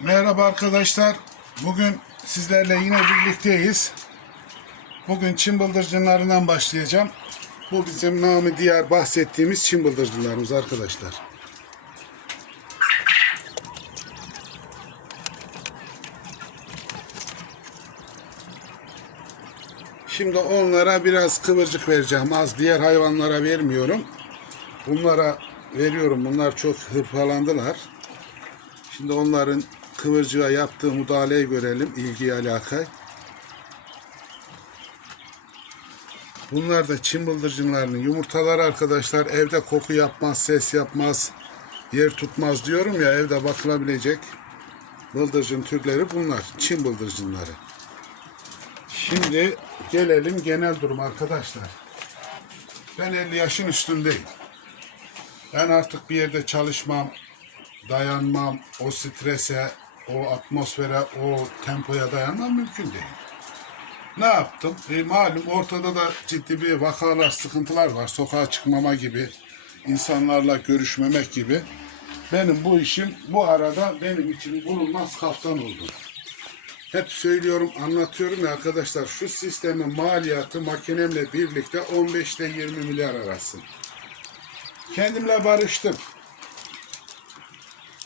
Merhaba arkadaşlar. Bugün sizlerle yine birlikteyiz. Bugün Çin bıldırcınlarından başlayacağım. Bu bizim namı diğer bahsettiğimiz Çin bıldırcınlarımız arkadaşlar. Şimdi onlara biraz kıvırcık vereceğim. Az diğer hayvanlara vermiyorum. Bunlara veriyorum. Bunlar çok hırpalandılar. Şimdi onların kıvırcığa yaptığı müdahaleyi görelim. ilgi alaka. Bunlar da Çin bıldırcınlarının yumurtaları arkadaşlar. Evde koku yapmaz, ses yapmaz, yer tutmaz diyorum ya evde bakılabilecek bıldırcın türleri bunlar. Çin bıldırcınları. Şimdi gelelim genel durum arkadaşlar. Ben 50 yaşın üstündeyim. Ben artık bir yerde çalışmam, dayanmam, o strese, o atmosfere, o tempoya dayanmam mümkün değil. Ne yaptım? E, malum ortada da ciddi bir vakalar, sıkıntılar var. Sokağa çıkmama gibi, insanlarla görüşmemek gibi. Benim bu işim bu arada benim için bulunmaz kaftan oldu. Hep söylüyorum, anlatıyorum ya arkadaşlar şu sistemin maliyatı makinemle birlikte 15 ile 20 milyar arası. Kendimle barıştım.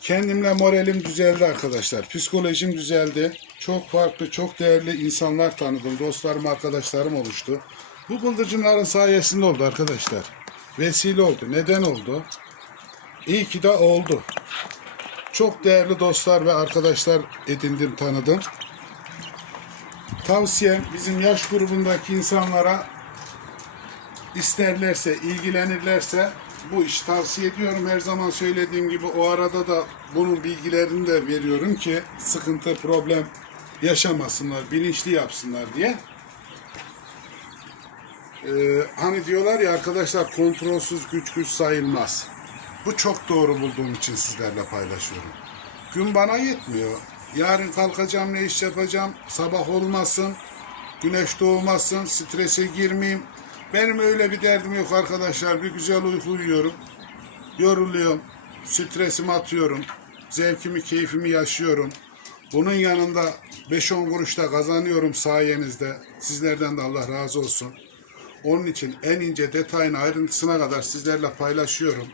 Kendimle moralim düzeldi arkadaşlar. Psikolojim düzeldi. Çok farklı, çok değerli insanlar tanıdım. Dostlarım, arkadaşlarım oluştu. Bu bıldırcınların sayesinde oldu arkadaşlar. Vesile oldu. Neden oldu? İyi ki de oldu. Çok değerli dostlar ve arkadaşlar edindim, tanıdım. Tavsiyem bizim yaş grubundaki insanlara isterlerse, ilgilenirlerse bu iş tavsiye ediyorum. Her zaman söylediğim gibi o arada da bunun bilgilerini de veriyorum ki sıkıntı, problem yaşamasınlar, bilinçli yapsınlar diye. Ee, hani diyorlar ya arkadaşlar kontrolsüz güç güç sayılmaz. Bu çok doğru bulduğum için sizlerle paylaşıyorum. Gün bana yetmiyor. Yarın kalkacağım ne iş yapacağım. Sabah olmasın. Güneş doğmasın. Strese girmeyeyim. Benim öyle bir derdim yok arkadaşlar. Bir güzel uyku uyuyorum. Yoruluyorum. Stresimi atıyorum. Zevkimi, keyfimi yaşıyorum. Bunun yanında 5-10 kuruş da kazanıyorum sayenizde. Sizlerden de Allah razı olsun. Onun için en ince detayına, ayrıntısına kadar sizlerle paylaşıyorum.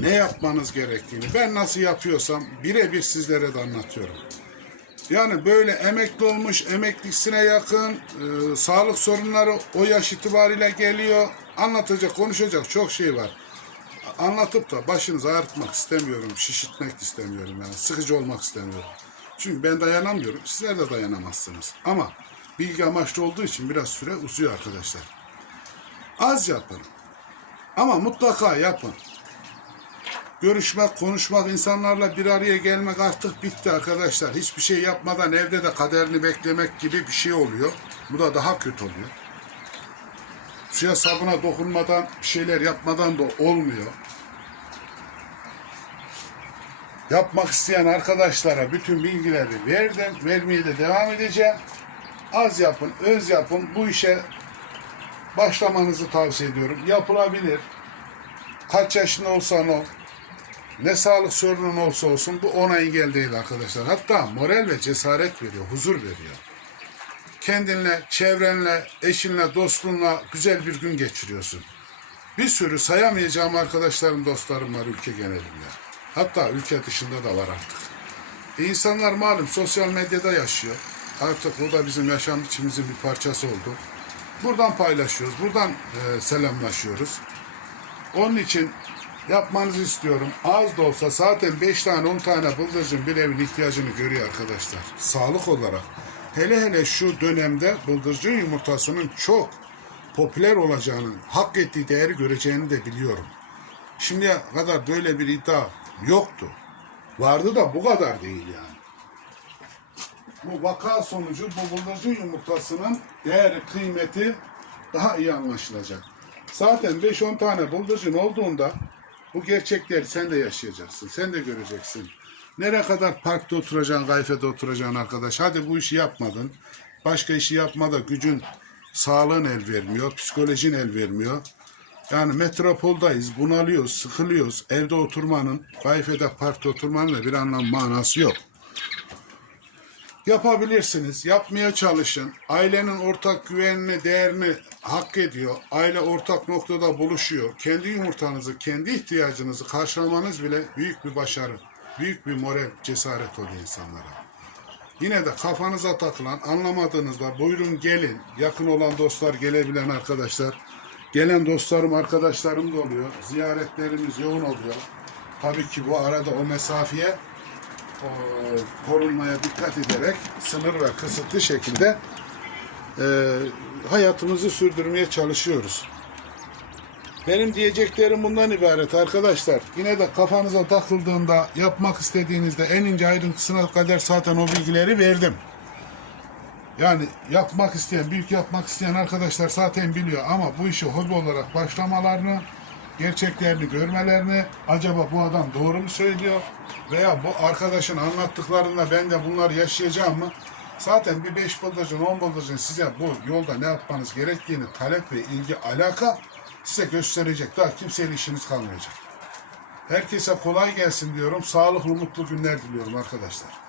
Ne yapmanız gerektiğini, ben nasıl yapıyorsam birebir sizlere de anlatıyorum. Yani böyle emekli olmuş, emeklisine yakın, e, sağlık sorunları o yaş itibariyle geliyor. Anlatacak, konuşacak çok şey var. Anlatıp da başınızı ağrıtmak istemiyorum, şişitmek istemiyorum yani. Sıkıcı olmak istemiyorum. Çünkü ben dayanamıyorum, sizler de dayanamazsınız. Ama bilgi amaçlı olduğu için biraz süre uzuyor arkadaşlar. Az yapın. Ama mutlaka yapın. Görüşmek, konuşmak, insanlarla bir araya gelmek artık bitti arkadaşlar. Hiçbir şey yapmadan evde de kaderini beklemek gibi bir şey oluyor. Bu da daha kötü oluyor. Suya sabuna dokunmadan, bir şeyler yapmadan da olmuyor. Yapmak isteyen arkadaşlara bütün bilgileri verdim. Vermeye de devam edeceğim. Az yapın, öz yapın. Bu işe başlamanızı tavsiye ediyorum. Yapılabilir. Kaç yaşında olsan ol. Ne sağlık sorunun olsa olsun bu ona engel değil arkadaşlar. Hatta moral ve cesaret veriyor, huzur veriyor. Kendinle, çevrenle, eşinle, dostunla güzel bir gün geçiriyorsun. Bir sürü sayamayacağım arkadaşlarım, dostlarım var ülke genelinde. Hatta ülke dışında da var artık. E insanlar malum sosyal medyada yaşıyor. Artık bu da bizim yaşam biçimimizin bir parçası oldu. Buradan paylaşıyoruz, buradan e, selamlaşıyoruz. Onun için yapmanızı istiyorum. Az da olsa zaten 5 tane 10 tane bıldırcın bir evin ihtiyacını görüyor arkadaşlar. Sağlık olarak. Hele hele şu dönemde bıldırcın yumurtasının çok popüler olacağını, hak ettiği değeri göreceğini de biliyorum. Şimdiye kadar böyle bir iddia yoktu. Vardı da bu kadar değil yani. Bu vaka sonucu bu bıldırcın yumurtasının değeri, kıymeti daha iyi anlaşılacak. Zaten 5-10 tane bıldırcın olduğunda bu gerçekleri sen de yaşayacaksın. Sen de göreceksin. Nereye kadar parkta oturacaksın, kayfede oturacaksın arkadaş. Hadi bu işi yapmadın. Başka işi yapmada gücün, sağlığın el vermiyor, psikolojin el vermiyor. Yani metropoldayız, bunalıyoruz, sıkılıyoruz. Evde oturmanın, kayfede, parkta oturmanın da bir anlam manası yok. Yapabilirsiniz, yapmaya çalışın. Ailenin ortak güvenini, değerini hak ediyor. Aile ortak noktada buluşuyor. Kendi yumurtanızı, kendi ihtiyacınızı karşılamanız bile büyük bir başarı. Büyük bir moral, cesaret oluyor insanlara. Yine de kafanıza takılan, anlamadığınızda buyurun gelin. Yakın olan dostlar, gelebilen arkadaşlar. Gelen dostlarım, arkadaşlarım da oluyor. Ziyaretlerimiz yoğun oluyor. Tabii ki bu arada o mesafeye korunmaya dikkat ederek sınır ve kısıtlı şekilde e, hayatımızı sürdürmeye çalışıyoruz. Benim diyeceklerim bundan ibaret arkadaşlar. Yine de kafanıza takıldığında yapmak istediğinizde en ince ayrıntısına kadar zaten o bilgileri verdim. Yani yapmak isteyen, büyük yapmak isteyen arkadaşlar zaten biliyor ama bu işi hobi olarak başlamalarını, gerçeklerini görmelerini, acaba bu adam doğru mu söylüyor veya bu arkadaşın anlattıklarında ben de bunları yaşayacağım mı? Zaten bir 5 bıldırcın, 10 bıldırcın size bu yolda ne yapmanız gerektiğini talep ve ilgi, alaka size gösterecek. Daha kimseyle işiniz kalmayacak. Herkese kolay gelsin diyorum. Sağlıklı, mutlu günler diliyorum arkadaşlar.